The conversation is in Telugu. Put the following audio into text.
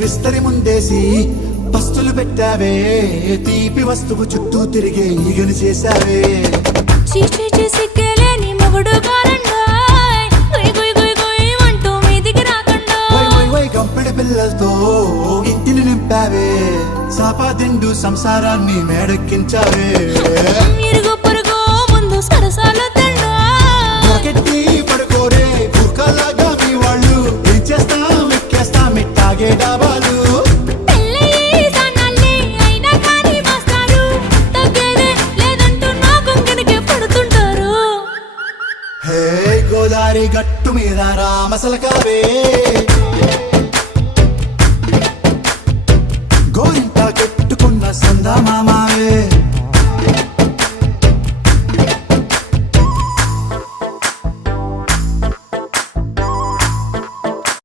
విస్తరి ముందేసి పస్తులు పెట్టావే తీపి వస్తువు చుట్టూ తిరిగే ఈగను చేశావే చీచీ చేసి కేలేని మొగుడు గారండాయ్ గుయ్ గుయ్ గుయ్ గుయ్ అంటూ మీదికి రాకుండా గంపెడి పిల్లలతో ఇంటిని నింపావే సాపాదిండు సంసారాన్ని మేడెక్కించావే ఇరుగు పొరుగు ముందు సరసాలు